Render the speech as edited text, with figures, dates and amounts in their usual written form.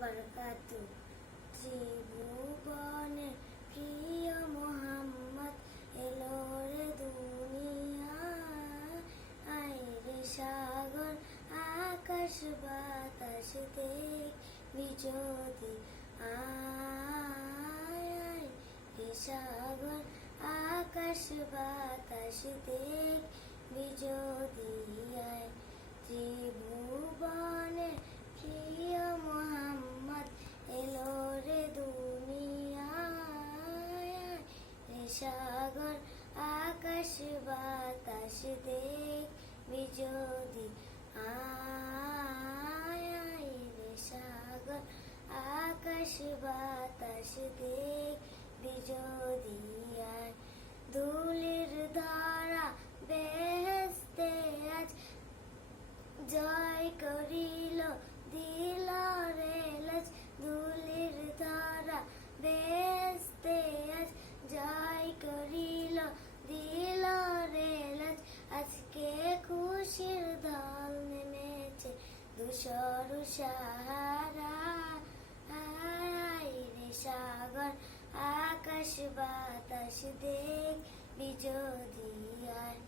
বারাকাতু। ত্রিভুবনের প্রিয় মোহাম্মদ এলো রে দুনিয়ায়। আয় রে সাগর আকাশ বাতাস দেখবি যদি, আয় রে সাগর আকাশ বাতাস দেখবি যদি, আয় ত্রিভুবনের প্রিয় মোহাম্মদ এলো রে দুনিয়ায়। রে সাগর আকাশ বাতাস দেখবি যদি, আয় রে সাগর আকাশ বাতাস দেখবি যদি, আয় ধুলির ধরা বেহেশতে আজ জয় করিল দিল রে লাজ। ধুলির ধরা বেহেশতে আজ জয় করিল দিল রে লাজ। আজকে খুশির ঢল নেমেছে ধূসর সাহারা, রে সাগর আকাশ বাতাস দেখবি যদি, আয়